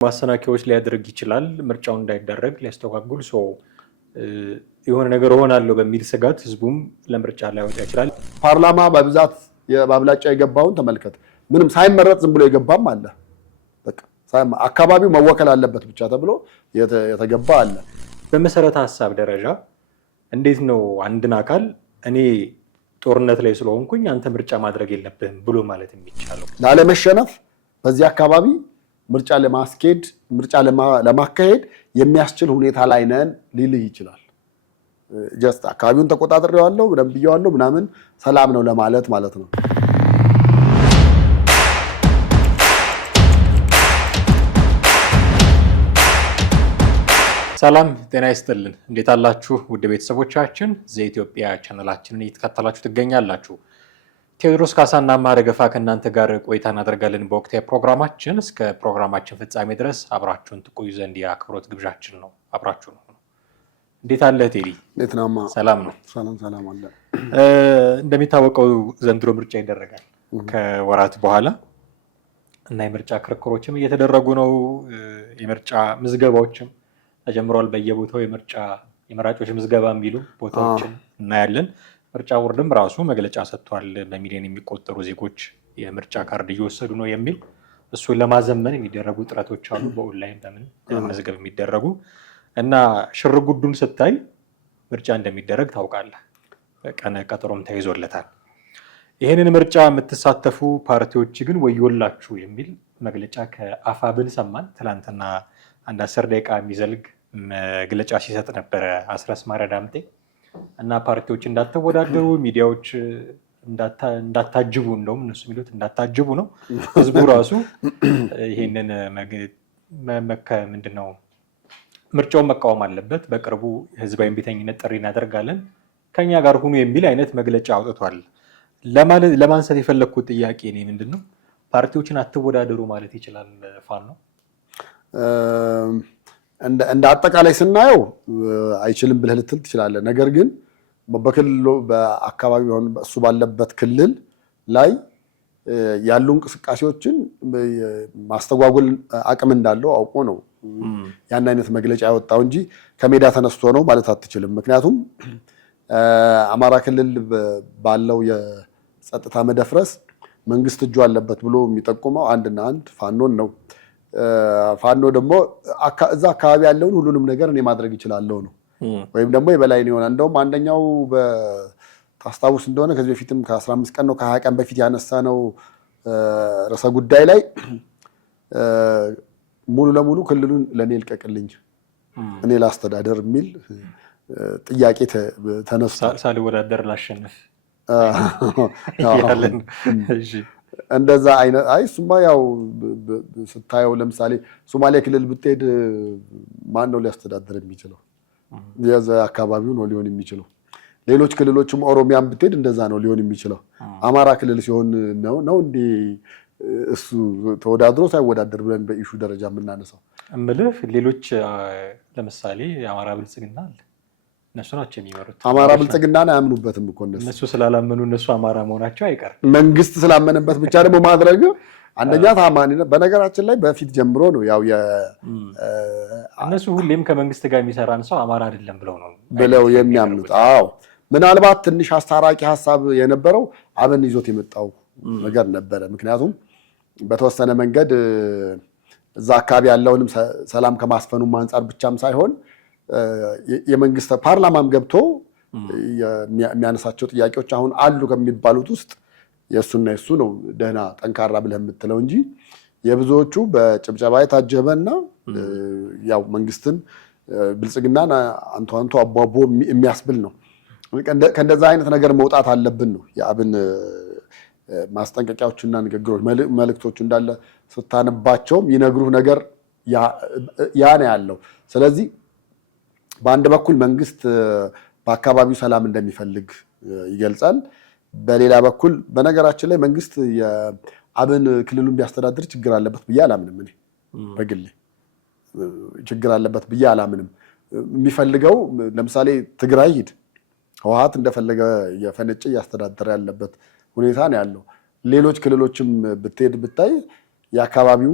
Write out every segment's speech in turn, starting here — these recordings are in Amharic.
ማሰናከያዎች ሊያደርግ ይችላል ምርጫው እንዳይደረግ ሊያስተጓጉል የሆነ ነገር ሆናለሁ በሚል ስጋት ህዝቡም ለምርጫ ላይወጣ ይችላል። ፓርላማ በብዛት የባብላጫ የገባውን ተመልከት። ምንም ሳይመረጥ ዝም ብሎ የገባም አለ። በቃ አካባቢው መወከል አለበት ብቻ ተብሎ የተገባ አለ። በመሰረተ ሐሳብ ደረጃ እንዴት ነው አንድን አካል እኔ ጦርነት ላይ ስለሆንኩኝ አንተ ምርጫ ማድረግ የለብህም ብሎ ማለት የሚቻለው? ላለመሸነፍ በዚህ አካባቢ ምርጫ ለማስኬድ ምርጫ ለማካሄድ የሚያስችል ሁኔታ ላይ ነን ሊልህ ይችላል። ጀስት አካባቢውን ተቆጣጥሬዋለሁ ደንብያዋለሁ ምናምን ሰላም ነው ለማለት ማለት ነው። ሰላም ጤና ይስጥልን። እንዴት አላችሁ ውድ ቤተሰቦቻችን? ዘኢትዮጵያ ቻናላችንን እየተከታተላችሁ ትገኛላችሁ። ቴዎድሮስ ካሳና ማረገፋ ከእናንተ ጋር ቆይታ እናደርጋለን በወቅታዊ ፕሮግራማችን። እስከ ፕሮግራማችን ፍጻሜ ድረስ አብራችሁን ትቆዩ ዘንድ የአክብሮት ግብዣችን ነው። አብራችሁን ሁኑ። እንዴት አለ ቴዲ? እንዴት ነው? ሰላም ነው? ሰላም አለ። እንደሚታወቀው ዘንድሮ ምርጫ ይደረጋል ከወራት በኋላ እና የምርጫ ክርክሮችም እየተደረጉ ነው። የምርጫ ምዝገባዎችም ተጀምሯል። በየቦታው የመራጮች ምዝገባ የሚሉ ቦታዎችን እናያለን። ምርጫ ቦርድም ራሱ መግለጫ ሰጥቷል። በሚሊዮን የሚቆጠሩ ዜጎች የምርጫ ካርድ እየወሰዱ ነው የሚል እሱን ለማዘመን የሚደረጉ ጥረቶች አሉ። በኦንላይን በምን መዝገብ የሚደረጉ እና ሽርጉዱን ስታይ ምርጫ እንደሚደረግ ታውቃለህ። ቀነ ቀጠሮም ተይዞለታል። ይህንን ምርጫ የምትሳተፉ ፓርቲዎች ግን ወዮላችሁ የሚል መግለጫ ከአፋብን ሰማን። ትላንትና አንድ 10 ደቂቃ የሚዘልግ መግለጫ ሲሰጥ ነበረ አስረስ ማረ ዳምጤ እና ፓርቲዎች እንዳትወዳደሩ፣ ሚዲያዎች እንዳታጅቡ፣ እንደውም እነሱ የሚሉት እንዳታጅቡ ነው። ህዝቡ ራሱ ይሄንን ምንድነው ምርጫውን መቃወም አለበት። በቅርቡ ህዝባዊ እምቢተኝነት ጥሪ እናደርጋለን፣ ከኛ ጋር ሁኑ የሚል አይነት መግለጫ አውጥቷል። ለማንሳት የፈለግኩት ጥያቄ እኔ ምንድነው ፓርቲዎችን አትወዳደሩ ማለት ይችላል ፋኖ? እንደ አጠቃላይ ስናየው አይችልም ብለህ ልትል ትችላለህ። ነገር ግን በክልሉ በአካባቢ ሆነ እሱ ባለበት ክልል ላይ ያሉ እንቅስቃሴዎችን ማስተጓጎል አቅም እንዳለው አውቆ ነው ያን አይነት መግለጫ ያወጣው እንጂ ከሜዳ ተነስቶ ነው ማለት አትችልም። ምክንያቱም አማራ ክልል ባለው የጸጥታ መደፍረስ መንግስት እጁ አለበት ብሎ የሚጠቁመው አንድና አንድ ፋኖን ነው። ፋኖ ደግሞ እዛ አካባቢ ያለውን ሁሉንም ነገር እኔ ማድረግ ይችላለሁ ነው፣ ወይም ደግሞ የበላይ ነው። እንደውም አንደኛው ታስታውስ እንደሆነ ከዚህ በፊትም ከ15 ቀን ነው ከ20 ቀን በፊት ያነሳ ነው ርዕሰ ጉዳይ ላይ ሙሉ ለሙሉ ክልሉን ለኔ ልቀቅልኝ እኔ ላስተዳደር የሚል ጥያቄ ተነስቷል። ሳልወዳደር ላሸንፍ እንደዛ አይነት እሱማ ያው ስታየው ለምሳሌ ሶማሌ ክልል ብትሄድ ማን ነው ሊያስተዳድር የሚችለው? የዛ አካባቢው ነው ሊሆን የሚችለው። ሌሎች ክልሎችም ኦሮሚያን ብትሄድ እንደዛ ነው ሊሆን የሚችለው። አማራ ክልል ሲሆን ነው እንዴ እሱ ተወዳድሮ ሳይወዳደር ብለን በኢሹ ደረጃ የምናነሳው? እምልህ ሌሎች ለምሳሌ የአማራ ብልጽግና አለ፣ እነሱ ናቸው የሚመሩት። አማራ ብልጽግናን አያምኑበትም እኮ እነሱ ስላላመኑ እነሱ አማራ መሆናቸው አይቀርም። መንግስት ስላመነበት ብቻ ደግሞ ማድረግ አንደኛ ታማኝነት። በነገራችን ላይ በፊት ጀምሮ ነው ያው እነሱ ሁሌም ከመንግስት ጋር የሚሰራን ሰው አማራ አይደለም ብለው የሚያምኑት። አዎ ምናልባት ትንሽ አስታራቂ ሀሳብ የነበረው አብን ይዞት የመጣው ነገር ነበረ። ምክንያቱም በተወሰነ መንገድ እዛ አካባቢ ያለውንም ሰላም ከማስፈኑም አንጻር ብቻም ሳይሆን የመንግስት ፓርላማም ገብቶ የሚያነሳቸው ጥያቄዎች አሁን አሉ ከሚባሉት ውስጥ የእሱና የሱ ነው ደህና ጠንካራ ብለህ የምትለው እንጂ የብዙዎቹ በጭብጨባ የታጀበና ያው መንግስትን ብልጽግናን አንቶ አቧቦ የሚያስብል ነው። ከእንደዛ አይነት ነገር መውጣት አለብን ነው የአብን ማስጠንቀቂያዎችና ንግግሮች መልእክቶቹ እንዳለ ስታነባቸውም ይነግሩህ ነገር ያ ነው ያለው። ስለዚህ በአንድ በኩል መንግስት በአካባቢው ሰላም እንደሚፈልግ ይገልጻል። በሌላ በኩል በነገራችን ላይ መንግስት የአብን ክልሉን ቢያስተዳድር ችግር አለበት ብዬ አላምንም። እኔ በግሌ ችግር አለበት ብዬ አላምንም። የሚፈልገው ለምሳሌ ትግራይ ሂድ፣ ህወሓት እንደፈለገ የፈነጨ እያስተዳደረ ያለበት ሁኔታ ነው ያለው። ሌሎች ክልሎችም ብትሄድ ብታይ የአካባቢው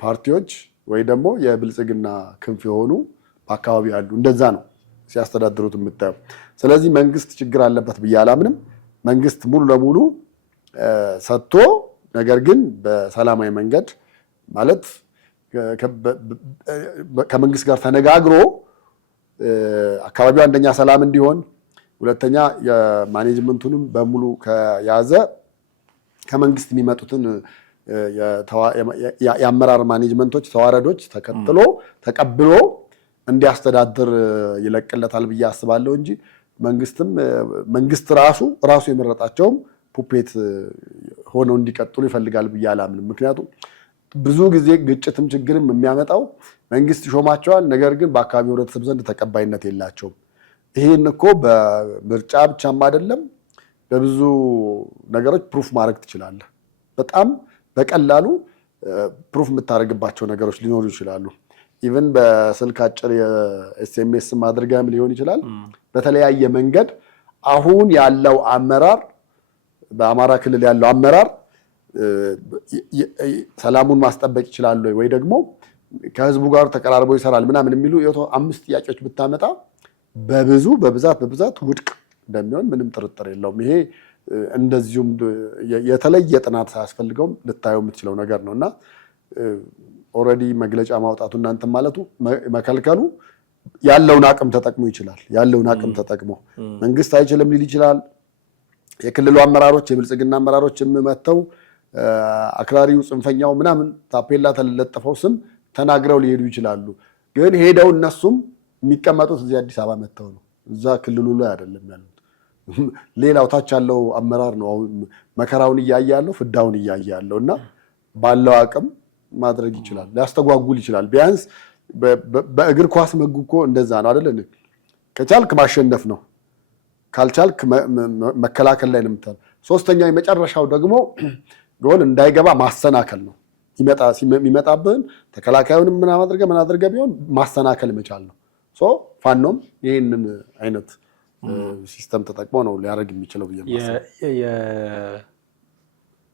ፓርቲዎች ወይ ደግሞ የብልጽግና ክንፍ የሆኑ በአካባቢው ያሉ እንደዛ ነው ሲያስተዳድሩት የምታየው። ስለዚህ መንግስት ችግር አለበት ብዬ አላምንም። መንግስት ሙሉ ለሙሉ ሰጥቶ ነገር ግን በሰላማዊ መንገድ ማለት ከመንግስት ጋር ተነጋግሮ አካባቢው አንደኛ ሰላም እንዲሆን፣ ሁለተኛ የማኔጅመንቱንም በሙሉ ከያዘ ከመንግስት የሚመጡትን የአመራር ማኔጅመንቶች ተዋረዶች ተቀብሎ እንዲያስተዳድር ይለቅለታል ብዬ አስባለሁ እንጂ መንግስት ራሱ የመረጣቸውም ፑፔት ሆነው እንዲቀጥሉ ይፈልጋል ብዬ አላምንም። ምክንያቱም ብዙ ጊዜ ግጭትም ችግርም የሚያመጣው መንግስት ይሾማቸዋል፣ ነገር ግን በአካባቢው ህብረተሰብ ዘንድ ተቀባይነት የላቸውም። ይህን እኮ በምርጫ ብቻም አይደለም በብዙ ነገሮች ፕሩፍ ማድረግ ትችላለህ። በጣም በቀላሉ ፕሩፍ የምታደርግባቸው ነገሮች ሊኖሩ ይችላሉ። ኢቨን በስልክ አጭር የኤስኤምኤስ ማድረጊያም ሊሆን ይችላል። በተለያየ መንገድ አሁን ያለው አመራር በአማራ ክልል ያለው አመራር ሰላሙን ማስጠበቅ ይችላል ወይ ደግሞ ከህዝቡ ጋር ተቀራርቦ ይሰራል ምናምን የሚሉ 5 ጥያቄዎች ብታመጣ በብዛት ውድቅ እንደሚሆን ምንም ጥርጥር የለውም። ይሄ እንደዚሁም የተለየ ጥናት ሳያስፈልገውም ልታየው የምትችለው ነገር ነው እና ኦልሬዲ መግለጫ ማውጣቱ እናንተ ማለቱ መከልከሉ ያለውን አቅም ተጠቅሞ ይችላል። ያለውን አቅም ተጠቅሞ መንግስት አይችልም ሊል ይችላል። የክልሉ አመራሮች የብልጽግና አመራሮች መተው አክራሪው ጽንፈኛው ምናምን ታፔላ ተለጠፈው ስም ተናግረው ሊሄዱ ይችላሉ። ግን ሄደው እነሱም የሚቀመጡት እዚህ አዲስ አበባ መተው ነው። እዛ ክልሉ ላይ አይደለም ያሉት። ሌላው ታች ያለው አመራር ነው መከራውን እያየ ያለው ፍዳውን እያየ ያለው እና ባለው አቅም ማድረግ ይችላል። ሊያስተጓጉል ይችላል። ቢያንስ በእግር ኳስ መጉ እኮ እንደዛ ነው አይደል? ከቻልክ ማሸነፍ ነው፣ ካልቻልክ መከላከል ላይ ነው የምታለው። ሶስተኛው የመጨረሻው ደግሞ ጎል እንዳይገባ ማሰናከል ነው። የሚመጣብህን ተከላካዩንም ምን አድርገህ ቢሆን ማሰናከል መቻል ነው። ፋኖም ይህንን አይነት ሲስተም ተጠቅሞ ነው ሊያደርግ የሚችለው ብዬ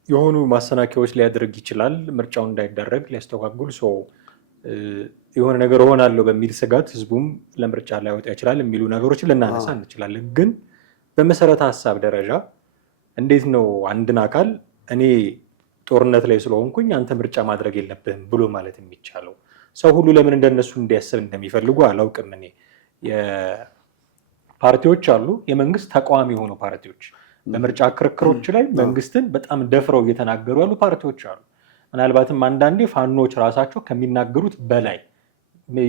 የሆኑ ማሰናከያዎች ሊያደርግ ይችላል። ምርጫው እንዳይደረግ ሊያስተጓጉል የሆነ ነገር ሆናለሁ በሚል ስጋት ህዝቡም ለምርጫ ላይወጣ ይችላል የሚሉ ነገሮችን ልናነሳ እንችላለን። ግን በመሰረተ ሀሳብ ደረጃ እንዴት ነው አንድን አካል እኔ ጦርነት ላይ ስለሆንኩኝ አንተ ምርጫ ማድረግ የለብህም ብሎ ማለት የሚቻለው? ሰው ሁሉ ለምን እንደነሱ እንዲያስብ እንደሚፈልጉ አላውቅም። እኔ ፓርቲዎች አሉ፣ የመንግስት ተቃዋሚ የሆኑ ፓርቲዎች በምርጫ ክርክሮች ላይ መንግስትን በጣም ደፍረው እየተናገሩ ያሉ ፓርቲዎች አሉ። ምናልባትም አንዳንዴ ፋኖች ራሳቸው ከሚናገሩት በላይ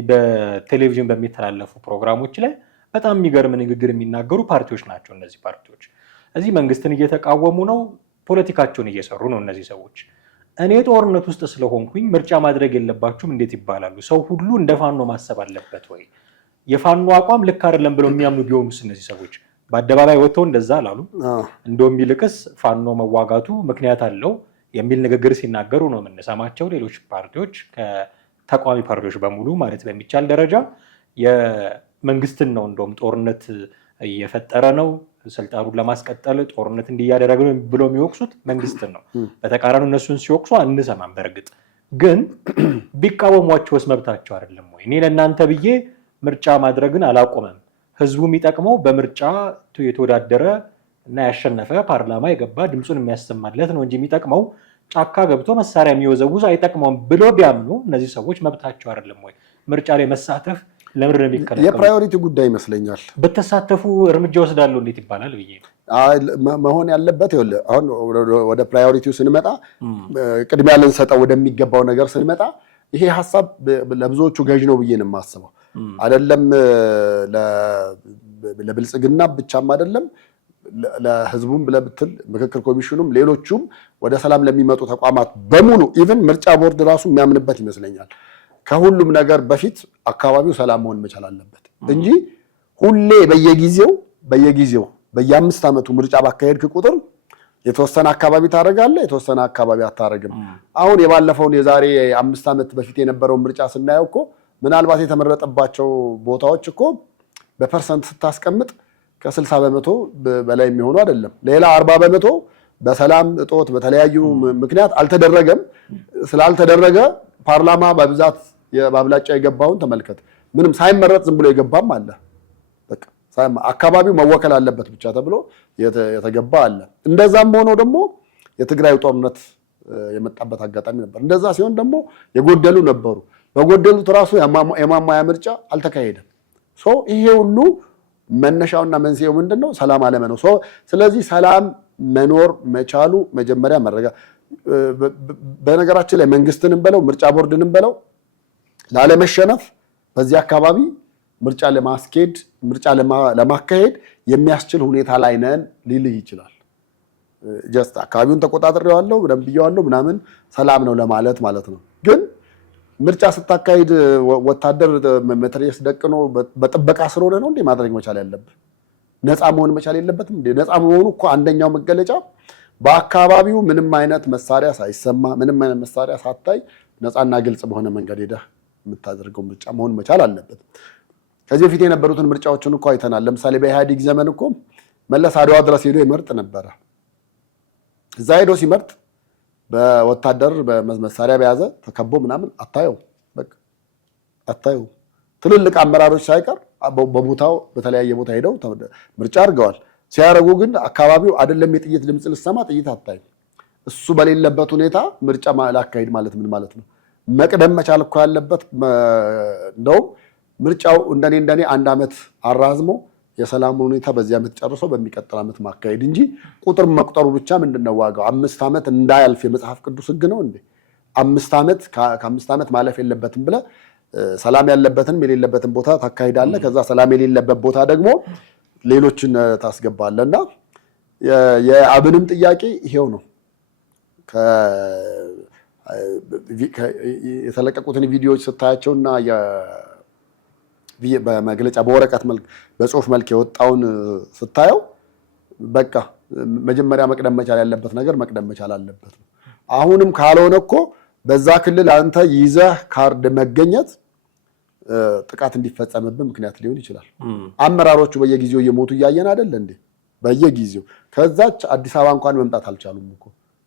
በቴሌቪዥን በሚተላለፉ ፕሮግራሞች ላይ በጣም የሚገርም ንግግር የሚናገሩ ፓርቲዎች ናቸው እነዚህ ፓርቲዎች። እዚህ መንግስትን እየተቃወሙ ነው፣ ፖለቲካቸውን እየሰሩ ነው እነዚህ ሰዎች። እኔ ጦርነት ውስጥ ስለሆንኩኝ ምርጫ ማድረግ የለባችሁም እንዴት ይባላሉ? ሰው ሁሉ እንደ ፋኖ ማሰብ አለበት ወይ? የፋኖ አቋም ልክ አይደለም ብለው የሚያምኑ ቢሆኑስ እነዚህ ሰዎች በአደባባይ ወጥተው እንደዛ አላሉ? እንደውም ይልቅስ ፋኖ መዋጋቱ ምክንያት አለው የሚል ንግግር ሲናገሩ ነው የምንሰማቸው። ሌሎች ፓርቲዎች ከተቃዋሚ ፓርቲዎች በሙሉ ማለት በሚቻል ደረጃ የመንግስትን ነው እንደውም ጦርነት እየፈጠረ ነው ስልጣኑን ለማስቀጠል ጦርነት እንዲያደረግ ነው ብሎ የሚወቅሱት መንግስትን ነው። በተቃራኒው እነሱን ሲወቅሱ አንሰማም። በእርግጥ ግን ቢቃወሟቸውስ መብታቸው አይደለም ወይ? እኔ ለእናንተ ብዬ ምርጫ ማድረግን አላቆመም። ህዝቡ የሚጠቅመው በምርጫ የተወዳደረ እና ያሸነፈ ፓርላማ የገባ ድምፁን የሚያሰማለት ነው እንጂ የሚጠቅመው ጫካ ገብቶ መሳሪያ የሚወዘውዝ አይጠቅመውም ብሎ ቢያምኑ እነዚህ ሰዎች መብታቸው አይደለም ወይ? ምርጫ ላይ መሳተፍ ለምን ነው የሚከለከለው? የፕራዮሪቲ ጉዳይ ይመስለኛል። በተሳተፉ እርምጃ ወስዳለሁ እንዴት ይባላል ብዬ መሆን ያለበት ይኸውልህ፣ አሁን ወደ ፕራዮሪቲው ስንመጣ ቅድሚያ ልንሰጠው ወደሚገባው ነገር ስንመጣ ይሄ ሀሳብ ለብዙዎቹ ገዥ ነው ብዬ ነው የማስበው። አይደለም ለብልጽግና ብቻም አይደለም ለህዝቡም ብለብትል ምክክር ኮሚሽኑም ሌሎቹም ወደ ሰላም ለሚመጡ ተቋማት በሙሉ ኢቭን ምርጫ ቦርድ ራሱ የሚያምንበት ይመስለኛል። ከሁሉም ነገር በፊት አካባቢው ሰላም መሆን መቻል አለበት እንጂ ሁሌ በየጊዜው በየ5 ዓመቱ ምርጫ ባካሄድክ ቁጥር የተወሰነ አካባቢ ታደርጋለህ፣ የተወሰነ አካባቢ አታደርግም። አሁን የባለፈውን የዛሬ 5 ዓመት በፊት የነበረውን ምርጫ ስናየው እኮ ምናልባት የተመረጠባቸው ቦታዎች እኮ በፐርሰንት ስታስቀምጥ ከ60 በመቶ በላይ የሚሆኑ አይደለም። ሌላ 40 በመቶ በሰላም እጦት በተለያዩ ምክንያት አልተደረገም። ስላልተደረገ ፓርላማ በብዛት የባብላጫ የገባውን ተመልከት። ምንም ሳይመረጥ ዝም ብሎ የገባም አለ። በቃ አካባቢው መወከል አለበት ብቻ ተብሎ የተገባ አለ። እንደዛም ሆኖ ደግሞ የትግራይ ጦርነት የመጣበት አጋጣሚ ነበር። እንደዛ ሲሆን ደግሞ የጎደሉ ነበሩ። በጎደሉት ራሱ የማማያ ምርጫ አልተካሄደም። ይሄ ሁሉ መነሻውና መንስኤው ምንድነው? ሰላም አለመኖር። ስለዚህ ሰላም መኖር መቻሉ መጀመሪያ በነገራችን ላይ መንግስትንም በለው ምርጫ ቦርድንም በለው ላለመሸነፍ በዚህ አካባቢ ምርጫ ለማካሄድ የሚያስችል ሁኔታ ላይ ነን ሊልህ ይችላል። ጀስት አካባቢውን ተቆጣጥሬዋለሁ በደንብ ብዬዋለሁ ምናምን ሰላም ነው ለማለት ማለት ነው። ግን ምርጫ ስታካሂድ ወታደር መትረየስ ደቅኖ በጥበቃ ስር ሆነ ነው እንዴ ማድረግ መቻል ያለብህ? ነፃ መሆን መቻል የለበትም እንዴ? ነፃ መሆኑ እኮ አንደኛው መገለጫ በአካባቢው ምንም አይነት መሳሪያ ሳይሰማ ምንም አይነት መሳሪያ ሳታይ ነፃና ግልጽ በሆነ መንገድ ሄደህ የምታደርገው ምርጫ መሆን መቻል አለበት። ከዚህ በፊት የነበሩትን ምርጫዎችን እኮ አይተናል። ለምሳሌ በኢህአዴግ ዘመን እኮ መለስ አድዋ ድረስ ሄዶ ይመርጥ ነበረ። እዛ ሄዶ ሲመርጥ በወታደር በመሳሪያ በያዘ ተከቦ ምናምን አታየው። በቃ አታየው። ትልልቅ አመራሮች ሳይቀር በቦታው በተለያየ ቦታ ሄደው ምርጫ አድርገዋል። ሲያደርጉ ግን አካባቢው አይደለም የጥይት ድምፅ ልሰማ ጥይት አታይም። እሱ በሌለበት ሁኔታ ምርጫ ላካሄድ ማለት ምን ማለት ነው? መቅደም መቻል እኮ ያለበት እንደውም ምርጫው እንደኔ 1 ዓመት አራዝሞ የሰላም ሁኔታ በዚህ ዓመት ጨርሶ በሚቀጥል ዓመት ማካሄድ እንጂ ቁጥር መቁጠሩ ብቻ ምንድነው ዋጋው? 5 ዓመት እንዳያልፍ የመጽሐፍ ቅዱስ ሕግ ነው እንዴ? 5 ዓመት ከ5 ዓመት ማለፍ የለበትም ብለህ ሰላም ያለበትን የሌለበትን ቦታ ታካሂዳለህ። ከዛ ሰላም የሌለበት ቦታ ደግሞ ሌሎችን ታስገባለህና የአብንም ጥያቄ ይሄው ነው። የተለቀቁትን ቪዲዮዎች ስታያቸውና በመግለጫ በወረቀት መልክ በጽሁፍ መልክ የወጣውን ስታየው በቃ መጀመሪያ መቅደም መቻል ያለበት ነገር መቅደም መቻል አለበት። አሁንም ካልሆነ እኮ በዛ ክልል አንተ ይዘህ ካርድ መገኘት ጥቃት እንዲፈጸምብህ ምክንያት ሊሆን ይችላል። አመራሮቹ በየጊዜው እየሞቱ እያየን አይደል እንዴ? በየጊዜው ከዛች አዲስ አበባ እንኳን መምጣት አልቻሉም እኮ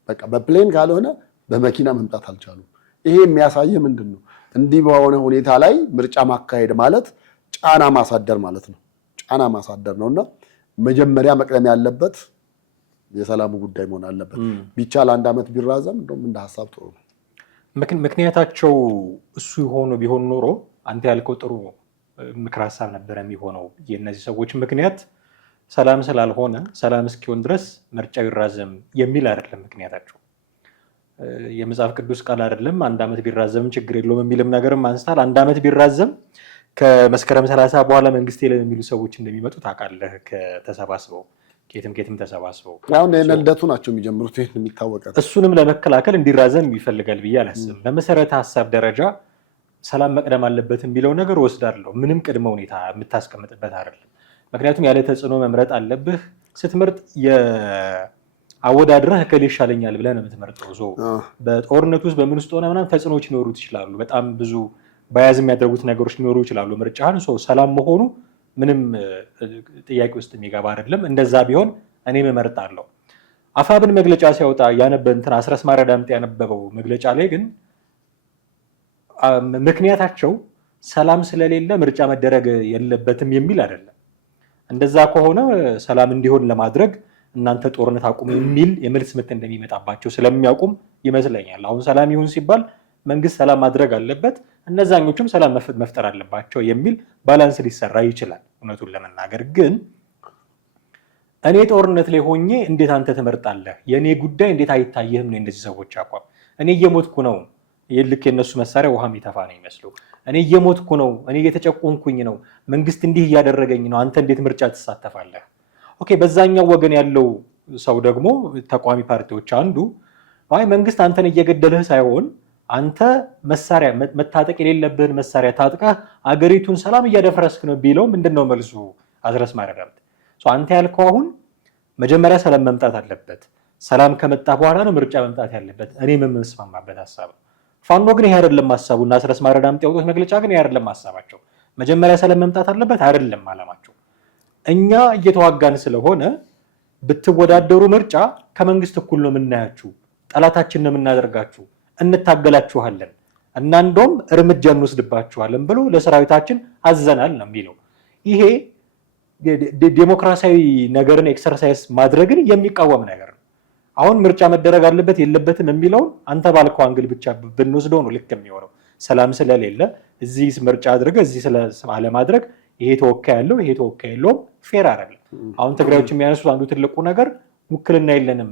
በቃ በፕሌን ካልሆነ በመኪና መምጣት አልቻሉም። ይሄ የሚያሳየው ምንድን ነው? እንዲህ በሆነ ሁኔታ ላይ ምርጫ ማካሄድ ማለት ጫና ማሳደር ማለት ነው። ጫና ማሳደር ነውና መጀመሪያ መቅደም ያለበት የሰላሙ ጉዳይ መሆን አለበት። ቢቻል 1 ዓመት ቢራዘም እንደውም እንደ ሐሳብ ጥሩ ነው። ምክንያታቸው እሱ ቢሆን ኖሮ አንተ ያልከው ጥሩ ምክር ሐሳብ ነበር የሚሆነው። የእነዚህ ሰዎች ምክንያት ሰላም ስላልሆነ ሰላም እስኪሆን ድረስ ምርጫው ይራዘም የሚል አይደለም ምክንያታቸው። የመጽሐፍ ቅዱስ ቃል አይደለም 1 ዓመት ቢራዘም ችግር የለውም የሚልም ነገርም አንስታል። 1 ዓመት ቢራዘም ከመስከረም 30 በኋላ መንግስት የለም የሚሉ ሰዎች እንደሚመጡ ታውቃለህ። ከተሰባስበው ከየትም ተሰባስበው አሁን ልደቱ ናቸው የሚጀምሩት። ይሄን የሚታወቀው እሱንም ለመከላከል እንዲራዘም ይፈልጋል ብዬ አላስብም። በመሰረተ ሀሳብ ደረጃ ሰላም መቅደም አለበት የሚለው ነገር ወስዳለሁ። ምንም ቅድመ ሁኔታ የምታስቀምጥበት አይደለም። ምክንያቱም ያለ ተጽዕኖ መምረጥ አለብህ። ስትመርጥ አወዳድረህ እከሌ ይሻለኛል ብለህ ነው የምትመርጠው። በጦርነት ውስጥ በምን ውስጥ ሆነ ምናምን ተጽዕኖዎች ሊኖሩት ይችላሉ። በጣም ብዙ ባያዝ የሚያደርጉት ነገሮች ሊኖሩ ይችላሉ። ምርጫህን ሰላም መሆኑ ምንም ጥያቄ ውስጥ የሚገባ አይደለም። እንደዛ ቢሆን እኔም እመርጣለሁ። አፋብን መግለጫ ሲያወጣ አስረስ ማረ ዳምጤ ያነበበው መግለጫ ላይ ግን ምክንያታቸው ሰላም ስለሌለ ምርጫ መደረግ የለበትም የሚል አይደለም። እንደዛ ከሆነ ሰላም እንዲሆን ለማድረግ እናንተ ጦርነት አቁሙ የሚል የመልስ ምት እንደሚመጣባቸው ስለሚያውቁም ይመስለኛል አሁን ሰላም ይሁን ሲባል መንግስት ሰላም ማድረግ አለበት፣ እነዛኞቹም ሰላም መፍጠር አለባቸው የሚል ባላንስ ሊሰራ ይችላል። እውነቱን ለመናገር ግን እኔ ጦርነት ላይ ሆኜ እንዴት አንተ ትመርጣለህ? የእኔ ጉዳይ እንዴት አይታየህም ነው የእነዚህ ሰዎች አቋም። እኔ እየሞትኩ ነው፣ ልክ የነሱ መሳሪያ ውሃ የሚተፋ ነው ይመስሉ። እኔ እየሞትኩ ነው፣ እኔ እየተጨቆንኩኝ ነው፣ መንግስት እንዲህ እያደረገኝ ነው፣ አንተ እንዴት ምርጫ ትሳተፋለህ? ኦኬ፣ በዛኛው ወገን ያለው ሰው ደግሞ ተቃዋሚ ፓርቲዎች አንዱ አይ መንግስት አንተን እየገደልህ ሳይሆን አንተ መሳሪያ መታጠቅ የሌለብህን መሳሪያ ታጥቀህ አገሪቱን ሰላም እያደፈረስክ ነው ቢለው ምንድነው መልሱ? አስረስ ማረ ዳምጤ አንተ ያልከው አሁን መጀመሪያ ሰላም መምጣት አለበት፣ ሰላም ከመጣ በኋላ ነው ምርጫ መምጣት ያለበት። እኔ የምስማማበት ሀሳብ ነው። ፋኖ ግን ይሄ አይደለም ሀሳቡና አስረስ ማረ ዳምጤ ያወጡት መግለጫ ግን ይሄ አይደለም ሀሳባቸው። መጀመሪያ ሰላም መምጣት አለበት አይደለም አላማቸው። እኛ እየተዋጋን ስለሆነ ብትወዳደሩ ምርጫ ከመንግስት እኩል ነው የምናያችሁ፣ ጠላታችን ነው የምናደርጋችሁ፣ እንታገላችኋለን፣ እና እንደውም እርምጃ እንወስድባቸዋለን ብሎ ለሰራዊታችን አዘናል ነው የሚለው። ይሄ ዴሞክራሲያዊ ነገርን ኤክሰርሳይዝ ማድረግን የሚቃወም ነገር ነው። አሁን ምርጫ መደረግ አለበት የለበትም የሚለውን አንተ ባልከው አንግል ብቻ ብንወስደው ነው ልክ የሚሆነው። ሰላም ስለሌለ እዚህ ምርጫ አድርገህ እዚህ አለማድረግ ይሄ ተወካይ ያለው ይሄ ተወካይ የለውም ፌር አይደለም። አሁን ትግራዮች የሚያነሱት አንዱ ትልቁ ነገር ውክልና የለንም፣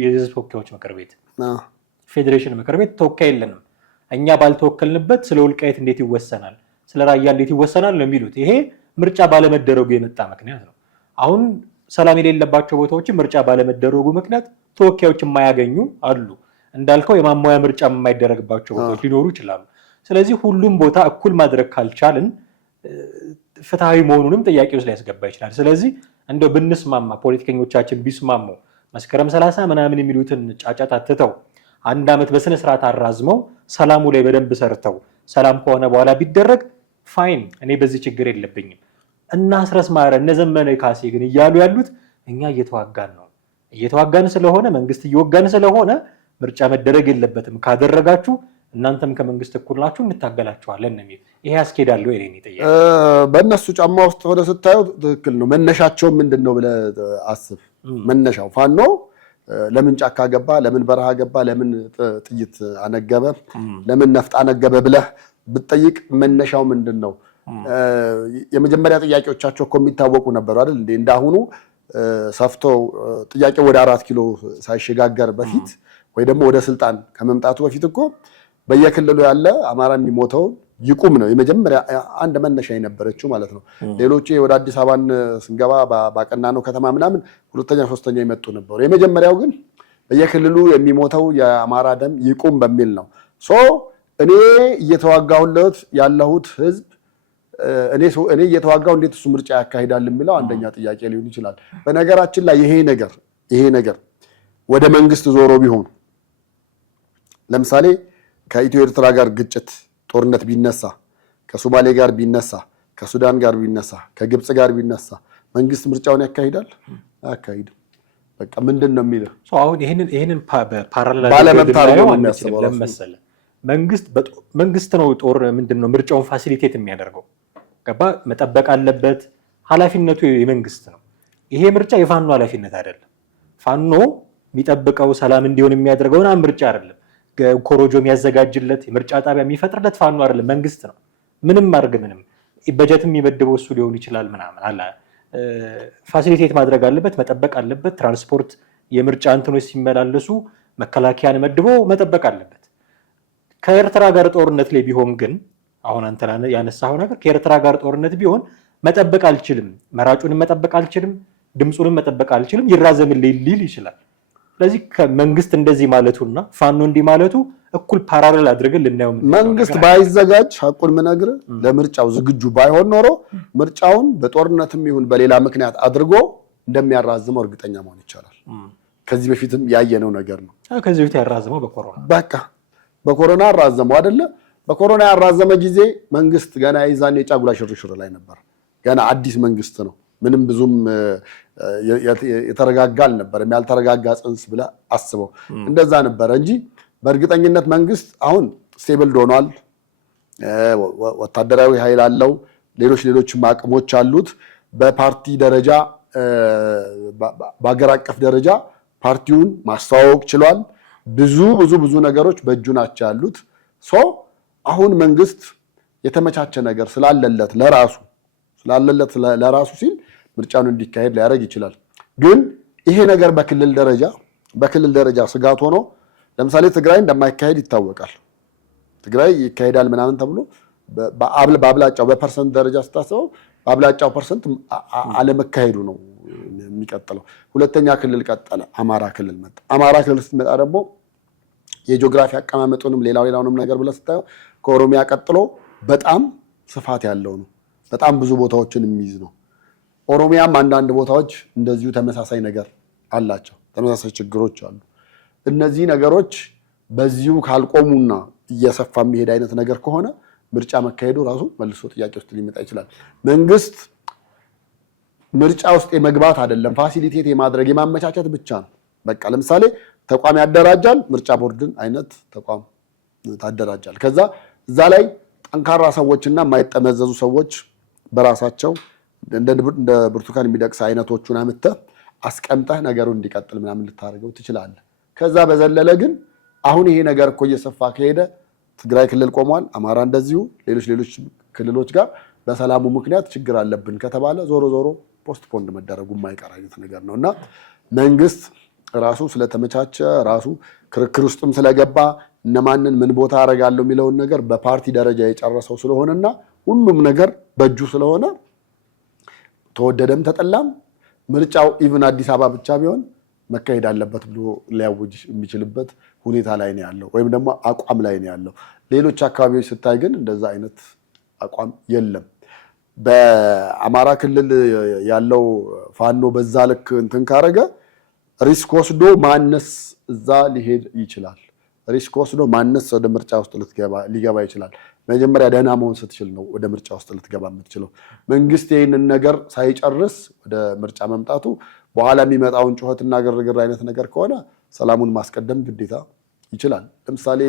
የህዝብ ተወካዮች ምክር ቤት ፌዴሬሽን ምክር ቤት ተወካይ የለንም፣ እኛ ባልተወከልንበት ስለ ወልቃይት እንዴት ይወሰናል፣ ስለ ራያ እንዴት ይወሰናል ነው የሚሉት። ይሄ ምርጫ ባለመደረጉ የመጣ ምክንያት ነው። አሁን ሰላም የሌለባቸው ቦታዎችን ምርጫ ባለመደረጉ ምክንያት ተወካዮች የማያገኙ አሉ። እንዳልከው የማሟያ ምርጫ የማይደረግባቸው ቦታዎች ሊኖሩ ይችላሉ። ስለዚህ ሁሉም ቦታ እኩል ማድረግ ካልቻልን ፍትሐዊ መሆኑንም ጥያቄ ውስጥ ሊያስገባ ይችላል። ስለዚህ እንደው ብንስማማ ፖለቲከኞቻችን ቢስማሙ መስከረም 30 ምናምን የሚሉትን ጫጫታ ትተው 1 ዓመት በስነ ስርዓት አራዝመው ሰላሙ ላይ በደንብ ሰርተው ሰላም ከሆነ በኋላ ቢደረግ ፋይን፣ እኔ በዚህ ችግር የለብኝም። እና አስረስ ማረ እነ ዘመነ ካሴ ግን እያሉ ያሉት እኛ እየተዋጋን ስለሆነ መንግስት እየወጋን ስለሆነ ምርጫ መደረግ የለበትም፣ ካደረጋችሁ እናንተም ከመንግስት እኩል ናችሁ እንታገላችኋለን ነው። ይሄ ያስኬዳል ወይ? እኔ ጠየቅ። በእነሱ ጫማ ውስጥ ሆነ ስታየው ትክክል ነው። መነሻቸው ምንድነው ብለህ አስብ። መነሻው ፋኖ ለምን ጫካ ገባ፣ ለምን በረሃ ገባ፣ ለምን ጥይት አነገበ፣ ለምን ነፍጥ አነገበ ብለህ ብትጠይቅ መነሻው ምንድነው? የመጀመሪያ ጥያቄዎቻቸው እኮ የሚታወቁ ነበሩ አይደል እንዴ? እንዳሁኑ ሰፍተው ጥያቄው ወደ 4 ኪሎ ሳይሸጋገር በፊት ወይ ደግሞ ወደ ስልጣን ከመምጣቱ በፊት እኮ በየክልሉ ያለ አማራ የሚሞተው ይቁም ነው የመጀመሪያ አንድ መነሻ የነበረችው ማለት ነው። ሌሎች ወደ አዲስ አበባን ስንገባ ባቀናነው ከተማ ምናምን ሁለተኛ ሶስተኛ ይመጡ ነበሩ። የመጀመሪያው ግን በየክልሉ የሚሞተው የአማራ ደም ይቁም በሚል ነው። እኔ እየተዋጋሁለት ያለሁት ህዝብ እኔ እየተዋጋሁ እንዴት እሱ ምርጫ ያካሂዳል የሚለው አንደኛ ጥያቄ ሊሆን ይችላል። በነገራችን ላይ ይሄ ነገር ወደ መንግስት ዞሮ ቢሆን ለምሳሌ ከኢትዮ ኤርትራ ጋር ግጭት ጦርነት ቢነሳ፣ ከሶማሌ ጋር ቢነሳ፣ ከሱዳን ጋር ቢነሳ፣ ከግብጽ ጋር ቢነሳ መንግስት ምርጫውን ያካሂዳል? አያካሂድም። በቃ ምንድን ነው የሚለው አሁን ይሄንን ፓራላል መሰለ መንግስት ነው ጦር ምንድነው ምርጫውን ፋሲሊቴት የሚያደርገው ገባ መጠበቅ አለበት። ኃላፊነቱ የመንግስት ነው። ይሄ ምርጫ የፋኖ ኃላፊነት አይደለም። ፋኖ የሚጠብቀው ሰላም እንዲሆን የሚያደርገውና ምርጫ አይደለም። ኮሮጆ የሚያዘጋጅለት የምርጫ ጣቢያ የሚፈጥርለት ፋኖ አይደለም፣ መንግስት ነው። ምንም በጀትም የሚመድበው እሱ ሊሆን ይችላል ምናምን አለ። ፋሲሊቴት ማድረግ አለበት፣ መጠበቅ አለበት። ትራንስፖርት የምርጫ እንትኖች ሲመላለሱ መከላከያን መድቦ መጠበቅ አለበት። ከኤርትራ ጋር ጦርነት ላይ ቢሆን ግን አሁን አንተ ያነሳኸው ነገር ከኤርትራ ጋር ጦርነት ቢሆን መጠበቅ አልችልም፣ መራጩንም መጠበቅ አልችልም፣ ድምፁንም መጠበቅ አልችልም፣ ይራዘምልኝ ሊል ይችላል። ስለዚህ መንግስት እንደዚህ ማለቱና ፋኖ እንዲህ ማለቱ እኩል ፓራሌል አድርገን ልናየው። መንግስት ባይዘጋጅ ሐቁን ምነግርህ ለምርጫው ዝግጁ ባይሆን ኖሮ ምርጫውን በጦርነትም ይሁን በሌላ ምክንያት አድርጎ እንደሚያራዝመው እርግጠኛ መሆን ይቻላል። ከዚህ በፊትም ያየነው ነገር ነው። ከዚህ በፊት ያራዘመው በኮሮና በቃ በኮሮና አራዘመው አይደለ? በኮሮና ያራዘመ ጊዜ መንግስት ገና የዛኔ የጫጉላ ሽርሽር ላይ ነበር። ገና አዲስ መንግስት ነው። ምንም ብዙም የተረጋጋ አልነበረም። ያልተረጋጋ ጽንስ ብለህ አስበው እንደዛ ነበረ እንጂ በእርግጠኝነት መንግስት አሁን ስቴብል ሆኗል። ወታደራዊ ኃይል አለው። ሌሎችም አቅሞች አሉት። በፓርቲ ደረጃ በአገር አቀፍ ደረጃ ፓርቲውን ማስተዋወቅ ችሏል። ብዙ ነገሮች በእጁ ናቸው ያሉት። አሁን መንግስት የተመቻቸ ነገር ስላለለት ለራሱ ሲል ምርጫውን እንዲካሄድ ሊያደርግ ይችላል። ግን ይሄ ነገር በክልል ደረጃ ስጋት ሆኖ ለምሳሌ ትግራይ እንደማይካሄድ ይታወቃል። ትግራይ ይካሄዳል ምናምን ተብሎ በአብላጫው በፐርሰንት ደረጃ ስታስበው በአብላጫው ፐርሰንት አለመካሄዱ ነው የሚቀጥለው። ሁለተኛ ክልል ቀጠለ፣ አማራ ክልል መጣ። አማራ ክልል ስትመጣ ደግሞ የጂኦግራፊ አቀማመጡንም ሌላውንም ነገር ብለህ ስታየው ከኦሮሚያ ቀጥሎ በጣም ስፋት ያለው ነው። በጣም ብዙ ቦታዎችን የሚይዝ ነው። ኦሮሚያም አንዳንድ ቦታዎች እንደዚሁ ተመሳሳይ ነገር አላቸው። ተመሳሳይ ችግሮች አሉ። እነዚህ ነገሮች በዚሁ ካልቆሙና እየሰፋ የሚሄድ አይነት ነገር ከሆነ ምርጫ መካሄዱ ራሱ መልሶ ጥያቄ ውስጥ ሊመጣ ይችላል። መንግስት ምርጫ ውስጥ የመግባት አይደለም፣ ፋሲሊቴት የማድረግ የማመቻቸት ብቻ ነው። በቃ ለምሳሌ ተቋም ያደራጃል፣ ምርጫ ቦርድን አይነት ተቋም ታደራጃል። ከዛ እዛ ላይ ጠንካራ ሰዎችና የማይጠመዘዙ ሰዎች በራሳቸው እንደ ብርቱካን የሚደቅስ አይነቶቹን አምጥተህ አስቀምጠህ ነገሩን እንዲቀጥል ምናምን ልታደርገው ትችላለህ። ከዛ በዘለለ ግን አሁን ይሄ ነገር እኮ እየሰፋ ከሄደ ትግራይ ክልል ቆሟል፣ አማራ እንደዚሁ፣ ሌሎች ክልሎች ጋር በሰላሙ ምክንያት ችግር አለብን ከተባለ ዞሮ ዞሮ ፖስትፖንድ መደረጉ የማይቀር አይነት ነገር ነው እና መንግስት ራሱ ስለተመቻቸ ራሱ ክርክር ውስጥም ስለገባ እነማንን ምን ቦታ አደርጋለሁ የሚለውን ነገር በፓርቲ ደረጃ የጨረሰው ስለሆነና ሁሉም ነገር በእጁ ስለሆነ ተወደደም ተጠላም ምርጫው ኢቭን አዲስ አበባ ብቻ ቢሆን መካሄድ አለበት ብሎ ሊያውጅ የሚችልበት ሁኔታ ላይ ነው ያለው፣ ወይም ደግሞ አቋም ላይ ነው ያለው። ሌሎች አካባቢዎች ስታይ ግን እንደዛ አይነት አቋም የለም። በአማራ ክልል ያለው ፋኖ በዛ ልክ እንትን ካረገ ሪስክ ወስዶ ማነስ እዛ ሊሄድ ይችላል። ሪስክ ወስዶ ማነስ ወደ ምርጫ ውስጥ ሊገባ ይችላል። መጀመሪያ ደህና መሆን ስትችል ነው ወደ ምርጫ ውስጥ ልትገባ የምትችለው። መንግስት ይህንን ነገር ሳይጨርስ ወደ ምርጫ መምጣቱ በኋላ የሚመጣውን ጩኸትና ግርግር አይነት ነገር ከሆነ ሰላሙን ማስቀደም ግዴታ ይችላል። ለምሳሌ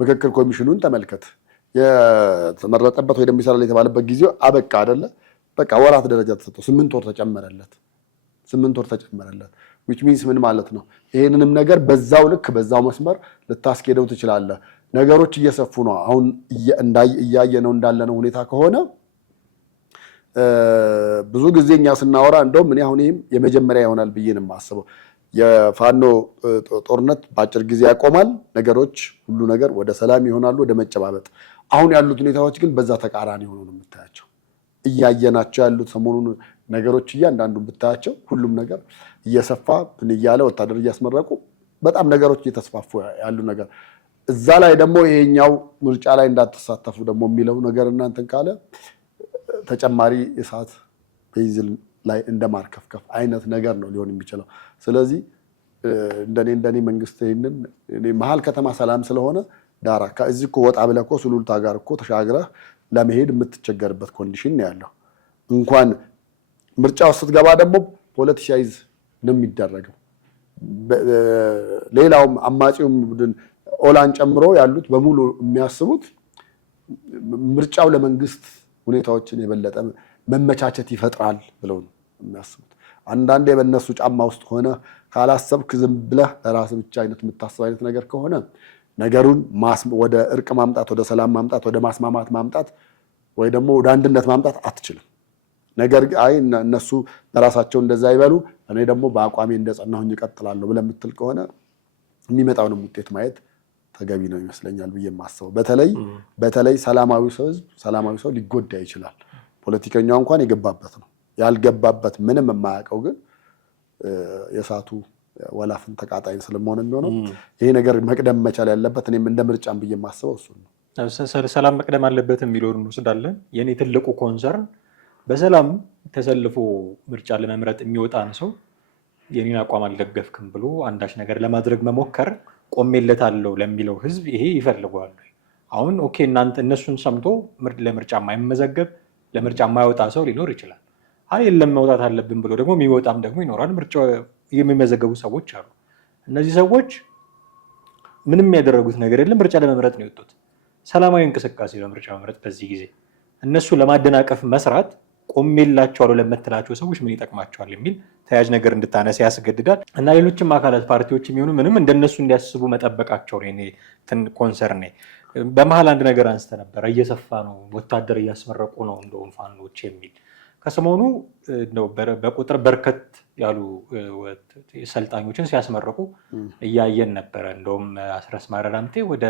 ምክክር ኮሚሽኑን ተመልከት። የተመረጠበት ወይ ደግሞ ይሰራል የተባለበት ጊዜው አበቃ አይደለ? በቃ ወራት ደረጃ ተሰጠው፣ 8 ወር ተጨመረለት። 8 ወር ተጨመረለት which means ምን ማለት ነው? ይሄንንም ነገር በዛው ልክ በዛው መስመር ልታስኬደው ትችላለህ። ነገሮች እየሰፉ ነው። አሁን እያየነው እንዳለነው ሁኔታ ከሆነ ብዙ ጊዜ እኛ ስናወራ እንደውም እኔ አሁን ይሄም የመጀመሪያ ይሆናል ብዬ ነው የማስበው። የፋኖ ጦርነት በአጭር ጊዜ ያቆማል፣ ነገሮች ሁሉ ነገር ወደ ሰላም ይሆናሉ፣ ወደ መጨባበጥ። አሁን ያሉት ሁኔታዎች ግን በዛ ተቃራኒ ሆኖ ነው የምታያቸው። እያየናቸው ያሉት ሰሞኑን ነገሮች እያንዳንዱ ብታያቸው ሁሉም ነገር እየሰፋ እያለ ወታደር እያስመረቁ በጣም ነገሮች እየተስፋፉ ያሉ ነገር እዛ ላይ ደግሞ ይሄኛው ምርጫ ላይ እንዳትሳተፉ ደግሞ የሚለው ነገር እናንተን ካለ ተጨማሪ እሳት ቤንዚን ላይ እንደማርከፍከፍ አይነት ነገር ነው ሊሆን የሚችለው። ስለዚህ እንደኔ መንግስት ይሄንን መሀል ከተማ ሰላም ስለሆነ ዳራ ከዚህ እኮ ወጣ ብለህ እኮ ሱሉልታ ጋር እኮ ተሻግረህ ለመሄድ የምትቸገርበት ኮንዲሽን ነው ያለው። እንኳን ምርጫው ስትገባ ደግሞ ፖለቲሻይዝ ነው የሚደረገው። ሌላውም አማጺውም ቡድን ኦላን ጨምሮ ያሉት በሙሉ የሚያስቡት ምርጫው ለመንግስት ሁኔታዎችን የበለጠ መመቻቸት ይፈጥራል ብለው ነው የሚያስቡት። አንዳንዴ በእነሱ ጫማ ውስጥ ሆነ ካላሰብክ ዝም ብለህ ለራስህ ብቻ አይነት የምታስብ አይነት ነገር ከሆነ ነገሩን ወደ እርቅ ማምጣት፣ ወደ ሰላም ማምጣት፣ ወደ ማስማማት ማምጣት ወይ ደግሞ ወደ አንድነት ማምጣት አትችልም። ነገር ግን አይ እነሱ ለራሳቸው እንደዛ ይበሉ እኔ ደግሞ በአቋሜ እንደጸናሁኝ እቀጥላለሁ ብለህ የምትል ከሆነ የሚመጣውንም ውጤት ማየት ተገቢ ነው ይመስለኛል ብዬ የማስበው። በተለይ ሰላማዊ ሰው ሊጎዳ ይችላል። ፖለቲከኛው እንኳን የገባበት ነው። ያልገባበት ምንም የማያውቀው ግን የእሳቱ ወላፍን ተቃጣይ ስለመሆን የሚሆነው ይሄ ነገር መቅደም መቻል ያለበት እኔም እንደ ምርጫም ብዬ የማስበው እሱ ነው። ሰላም መቅደም አለበት የሚለውን እንወስዳለን። የኔ ትልቁ ኮንሰርን በሰላም ተሰልፎ ምርጫ ለመምረጥ የሚወጣን ሰው የኔን አቋም አልደገፍክም ብሎ አንዳች ነገር ለማድረግ መሞከር ቆሜለታለሁ ለሚለው ህዝብ ይሄ ይፈልገዋል። አሁን ኦኬ እናንተ እነሱን ሰምቶ ለምርጫ የማይመዘገብ ለምርጫ የማይወጣ ሰው ሊኖር ይችላል። አይ የለም መውጣት አለብን ብሎ ደግሞ የሚወጣም ደግሞ ይኖራል። ምርጫ የሚመዘገቡ ሰዎች አሉ። እነዚህ ሰዎች ምንም ያደረጉት ነገር የለም፣ ምርጫ ለመምረጥ ነው የወጡት። ሰላማዊ እንቅስቃሴ በምርጫ መምረጥ በዚህ ጊዜ እነሱ ለማደናቀፍ መስራት ቆሜላቸዋለሁ ለምትላቸው ሰዎች ምን ይጠቅማቸዋል የሚል ተያያዥ ነገር እንድታነሳ ያስገድዳል። እና ሌሎችም አካላት ፓርቲዎች የሚሆኑ ምንም እንደነሱ እንዲያስቡ መጠበቃቸው ነው ኮንሰርን። በመሀል አንድ ነገር አንስተ ነበረ፣ እየሰፋ ነው ወታደር እያስመረቁ ነው እንደውም ፋኖች የሚል ከሰሞኑ በቁጥር በርከት ያሉ ሰልጣኞችን ሲያስመረቁ እያየን ነበረ። እንደውም አስረስ ማረዳምጤ ወደ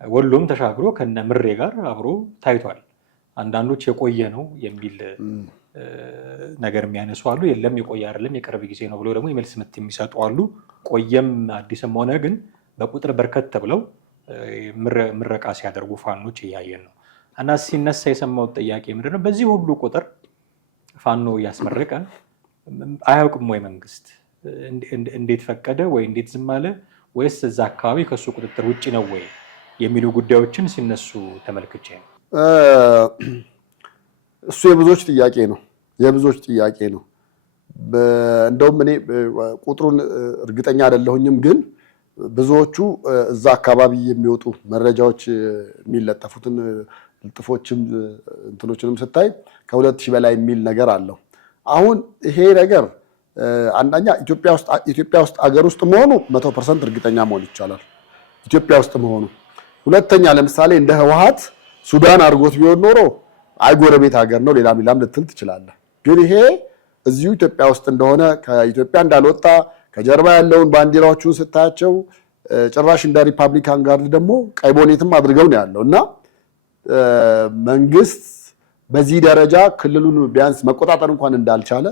ወሎም ተሻግሮ ከነ ምሬ ጋር አብሮ ታይቷል። አንዳንዶች የቆየ ነው የሚል ነገር የሚያነሱ አሉ። የለም የቆየ አይደለም የቅርብ ጊዜ ነው ብሎ ደግሞ የመልስ ምት የሚሰጡ አሉ። ቆየም አዲስም ሆነ ግን በቁጥር በርከት ብለው ምረቃ ሲያደርጉ ፋኖች እያየን ነው። እና ሲነሳ የሰማሁት ጥያቄ ምንድን ነው? በዚህ ሁሉ ቁጥር ፋኖ እያስመረቀ አያውቅም ወይ መንግስት? እንዴት ፈቀደ ወይ እንዴት ዝም አለ? ወይስ እዛ አካባቢ ከሱ ቁጥጥር ውጭ ነው ወይ የሚሉ ጉዳዮችን ሲነሱ ተመልክቼ ነው። እሱ የብዙዎች ጥያቄ ነው። እንደውም እኔ ቁጥሩን እርግጠኛ አይደለሁኝም፣ ግን ብዙዎቹ እዛ አካባቢ የሚወጡ መረጃዎች የሚለጠፉትን ልጥፎችም እንትኖችንም ስታይ ከ2000 በላይ የሚል ነገር አለው። አሁን ይሄ ነገር አንደኛ ኢትዮጵያ ውስጥ አገር ውስጥ መሆኑ 100% እርግጠኛ መሆን ይቻላል፣ ኢትዮጵያ ውስጥ መሆኑ። ሁለተኛ ለምሳሌ እንደ ህወሓት ሱዳን አድርጎት ቢሆን ኖሮ አይ ጎረቤት ሀገር ነው ሌላም ልትል ትችላለህ። ግን ይሄ እዚሁ ኢትዮጵያ ውስጥ እንደሆነ ከኢትዮጵያ እንዳልወጣ ከጀርባ ያለውን ባንዲራዎቹን ስታያቸው ጭራሽ እንደ ሪፐብሊካን ጋርድ ደግሞ ቀይ ቦኔትም አድርገው ነው ያለው እና መንግስት በዚህ ደረጃ ክልሉን ቢያንስ መቆጣጠር እንኳን እንዳልቻለ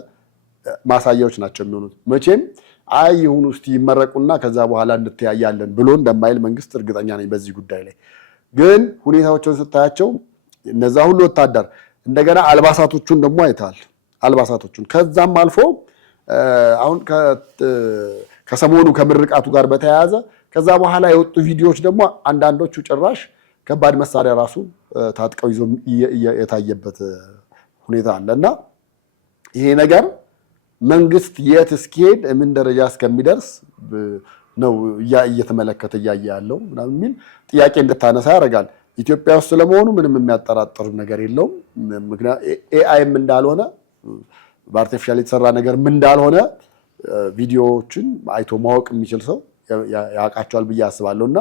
ማሳያዎች ናቸው የሚሆኑት። መቼም አይ ይሁን እስቲ ይመረቁና ከዛ በኋላ እንተያያለን ብሎ እንደማይል መንግስት እርግጠኛ ነኝ በዚህ ጉዳይ ላይ። ግን ሁኔታዎችን ስታያቸው እነዛ ሁሉ ወታደር እንደገና አልባሳቶቹን ደግሞ አይተሃል። አልባሳቶቹን ከዛም አልፎ አሁን ከሰሞኑ ከምርቃቱ ጋር በተያያዘ ከዛ በኋላ የወጡ ቪዲዮዎች ደግሞ አንዳንዶቹ ጭራሽ ከባድ መሳሪያ ራሱ ታጥቀው ይዞ የታየበት ሁኔታ አለና ይሄ ነገር መንግስት የት እስኪሄድ ምን ደረጃ እስከሚደርስ ነው እየተመለከተ እያየ ያለው ምናምን የሚል ጥያቄ እንድታነሳ ያደርጋል። ኢትዮጵያ ውስጥ ስለመሆኑ ምንም የሚያጠራጥር ነገር የለውም። ምክንያቱም ኤአይም እንዳልሆነ በአርቲፊሻል የተሰራ ነገር ምን እንዳልሆነ ቪዲዮዎችን አይቶ ማወቅ የሚችል ሰው ያውቃቸዋል ብዬ አስባለሁ። እና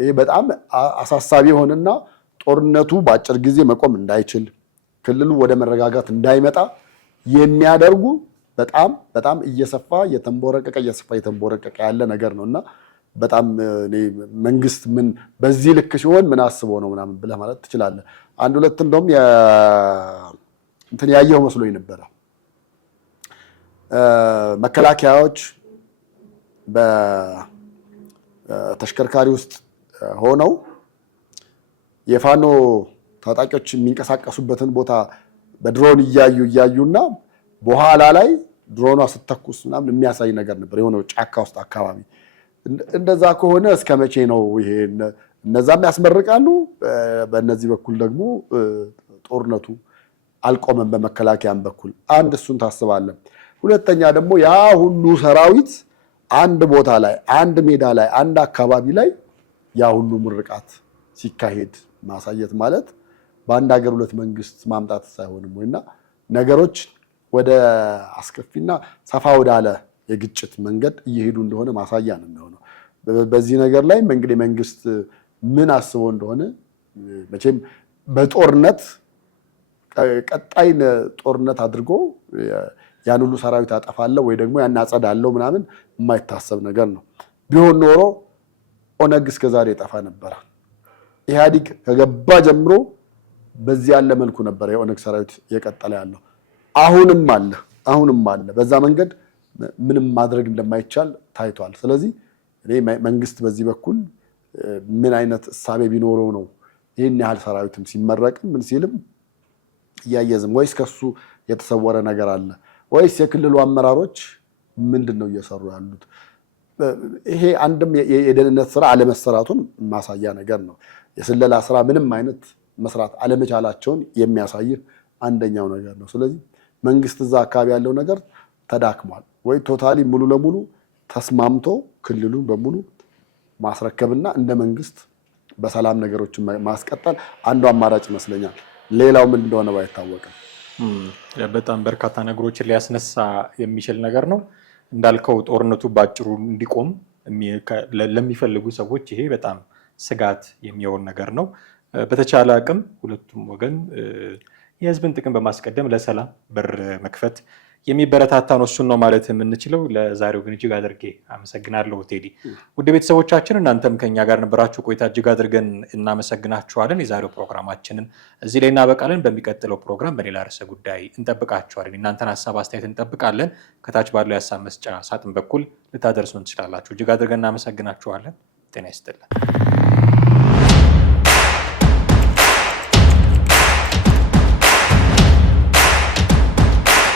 ይሄ በጣም አሳሳቢ የሆነና ጦርነቱ በአጭር ጊዜ መቆም እንዳይችል ክልሉ ወደ መረጋጋት እንዳይመጣ የሚያደርጉ በጣም እየሰፋ የተንቦረቀቀ ያለ ነገር ነውና በጣም መንግስት ምን በዚህ ልክ ሲሆን ምን አስቦ ነው ምናምን ብለህ ማለት ትችላለህ። አንድ ሁለት እንደውም እንትን ያየው መስሎኝ ነበረ። መከላከያዎች በተሽከርካሪ ውስጥ ሆነው የፋኖ ታጣቂዎች የሚንቀሳቀሱበትን ቦታ በድሮን እያዩና በኋላ ላይ ድሮኗ ስተኩስ ምናምን የሚያሳይ ነገር ነበር የሆነው ጫካ ውስጥ አካባቢ። እንደዛ ከሆነ እስከ መቼ ነው ይሄ? እነዛም ያስመርቃሉ፣ በእነዚህ በኩል ደግሞ ጦርነቱ አልቆመም በመከላከያም በኩል። አንድ እሱን ታስባለን። ሁለተኛ ደግሞ ያ ሁሉ ሰራዊት አንድ ቦታ ላይ አንድ ሜዳ ላይ አንድ አካባቢ ላይ ያ ሁሉ ምርቃት ሲካሄድ ማሳየት ማለት በአንድ ሀገር ሁለት መንግስት ማምጣት ሳይሆንም ወይና ነገሮች ወደ አስከፊና ሰፋ ወዳለ የግጭት መንገድ እየሄዱ እንደሆነ ማሳያ ነው የሚሆነው። በዚህ ነገር ላይ እንግዲህ መንግስት ምን አስቦ እንደሆነ መቼም በጦርነት ቀጣይ ጦርነት አድርጎ ያን ሁሉ ሰራዊት አጠፋለሁ ወይ ደግሞ ያን አጸዳለሁ ምናምን የማይታሰብ ነገር ነው። ቢሆን ኖሮ ኦነግ እስከዛሬ ጠፋ ነበር። ኢህአዲግ ከገባ ጀምሮ በዚህ ያለ መልኩ ነበር የኦነግ ሰራዊት የቀጠለ ያለው። አሁንም አለ። በዛ መንገድ ምንም ማድረግ እንደማይቻል ታይቷል። ስለዚህ እኔ መንግስት በዚህ በኩል ምን አይነት እሳቤ ቢኖረው ነው ይህን ያህል ሰራዊትም ሲመረቅም ምን ሲልም እያየዝም? ወይስ ከሱ የተሰወረ ነገር አለ? ወይስ የክልሉ አመራሮች ምንድን ነው እየሰሩ ያሉት? ይሄ አንድም የደህንነት ስራ አለመሰራቱን ማሳያ ነገር ነው። የስለላ ስራ ምንም አይነት መስራት አለመቻላቸውን የሚያሳይ አንደኛው ነገር ነው። ስለዚህ መንግስት እዛ አካባቢ ያለው ነገር ተዳክሟል ወይ ቶታሊ ሙሉ ለሙሉ ተስማምቶ ክልሉን በሙሉ ማስረከብና እንደ መንግስት በሰላም ነገሮችን ማስቀጠል አንዱ አማራጭ ይመስለኛል። ሌላው ምን እንደሆነ ባይታወቅም በጣም በርካታ ነገሮችን ሊያስነሳ የሚችል ነገር ነው። እንዳልከው ጦርነቱ ባጭሩ እንዲቆም ለሚፈልጉ ሰዎች ይሄ በጣም ስጋት የሚሆን ነገር ነው። በተቻለ አቅም ሁለቱም ወገን የህዝብን ጥቅም በማስቀደም ለሰላም በር መክፈት የሚበረታታ ነው። እሱን ነው ማለት የምንችለው። ለዛሬው ግን እጅግ አድርጌ አመሰግናለሁ ቴዲ። ውድ ቤተሰቦቻችን እናንተም ከኛ ጋር ነበራችሁ ቆይታ እጅግ አድርገን እናመሰግናችኋለን። የዛሬው ፕሮግራማችንን እዚህ ላይ እናበቃለን። በሚቀጥለው ፕሮግራም በሌላ ርዕሰ ጉዳይ እንጠብቃችኋለን። እናንተን ሀሳብ አስተያየት እንጠብቃለን። ከታች ባለው የሀሳብ መስጫ ሳጥን በኩል ልታደርሱን ትችላላችሁ። እጅግ አድርገን እናመሰግናችኋለን። ጤና ይስጥልን።